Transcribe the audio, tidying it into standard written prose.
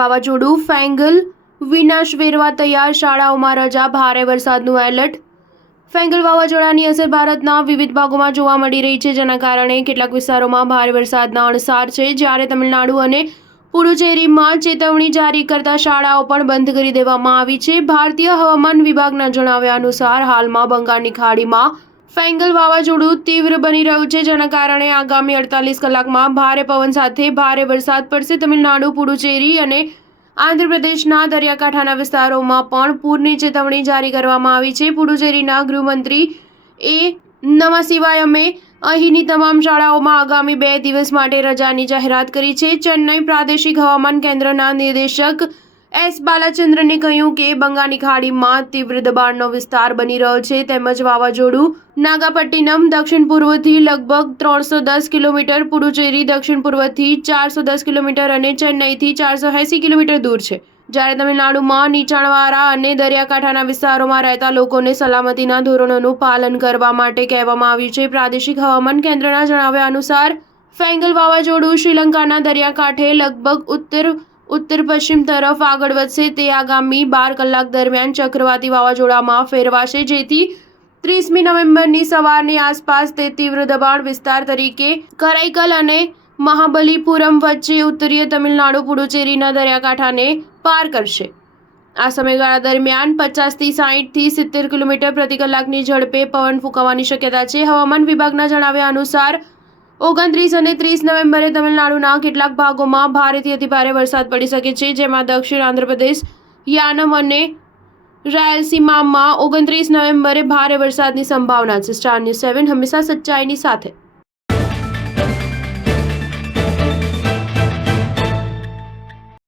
વાવાઝોડું ફેંગલ વિનાશ વેરવા તૈયાર, શાળાઓમાં રજા, ભારે વરસાદનું એલર્ટ. ફેંગલ વાવાઝોડાની અસર ભારતના વિવિધ ભાગોમાં જોવા મળી રહી છે, જેના કારણે કેટલાક વિસ્તારોમાં ભારે વરસાદના અણસાર છે, જ્યારે તમિલનાડુ અને પુડુચેરીમાં ચેતવણી જારી કરતા શાળાઓ પણ બંધ કરી દેવામાં આવી છે. ભારતીય હવામાન વિભાગના જણાવ્યા અનુસાર હાલમાં બંગાળની ખાડીમાં ફેંગલ વાવાઝોડું તીવ્ર બની રહ્યું છે, જેના કારણે આગામી 48 કલાકમાં ભારે પવન સાથે ભારે વરસાદ પડશે. તમિલનાડુ, પુડુચેરી અને આંધ્રપ્રદેશના દરિયાકાંઠાના વિસ્તારોમાં પણ પૂરની ચેતવણી જારી કરવામાં આવી છે. પુડુચેરીના ગૃહમંત્રી એ નમસિવાયમે અહીંની તમામ શાળાઓમાં આગામી 2 દિવસ માટે રજાની જાહેરાત કરી છે. ચેન્નઈ પ્રાદેશિક હવામાન કેન્દ્રના નિર્દેશક એસ બાલાચંદ્રને કહ્યું કે બંગાળની ખાડીમાં તીવ્ર દબાણનો વિસ્તાર બની રહ્યો છે, તેમજ વાવાઝોડું નાગાપટ્ટિનમ દક્ષિણ પૂર્વથી લગભગ 310 કિલોમીટર, પુડુચેરી દક્ષિણ પૂર્વથી 410 કિલોમીટર અને ચેન્નઈથી 480 કિલોમીટર દૂર છે, જ્યારે તમિલનાડુમાં નીચાણવાળા અને દરિયાકાંઠાના વિસ્તારોમાં રહેતા લોકોને સલામતીના ધોરણોનું પાલન કરવા માટે કહેવામાં આવ્યું છે. પ્રાદેશિક હવામાન કેન્દ્રના જણાવ્યા અનુસાર ફેંગલ વાવાઝોડું શ્રીલંકાના દરિયાકાંઠે લગભગ ઉત્તર પશ્ચિમ તરફ આગળ વધશે. તે આગામી 12 કલાક દરમિયાન ચક્રવાતી વાવાઝોડામાં ફેરવાશે, જેથી 30મી નવેમ્બરની સવારની આસપાસ તે તીવ્ર દબાણ વિસ્તાર તરીકે કરાઈકલ અને મહાબલીપુરમ વચ્ચે ઉત્તરીય તમિલનાડુ પુડુચેરીના દરિયાકાંઠાને પાર કરશે. આ સમયગાળા દરમિયાન 50થી 60થી 70 કિલોમીટર પ્રતિ કલાકની ઝડપે પવન ફૂંકાવાની શક્યતા છે. હવામાન વિભાગના જણાવ્યા અનુસાર 29 અને 30 નવેમ્બરે તમિલનાડુના કેટલાક ભાગોમાં ભારેથી અતિભારે વરસાદ પડી શકે છે, જેમાં દક્ષિણ આંધ્રપ્રદેશ, યાનમ અને રાયલસીમામાં 29 નવેમ્બરે ભારે વરસાદની સંભાવના છે. સ્ટાર ન્યૂઝ 7 હંમેશા સચ્ચાઈની સાથે.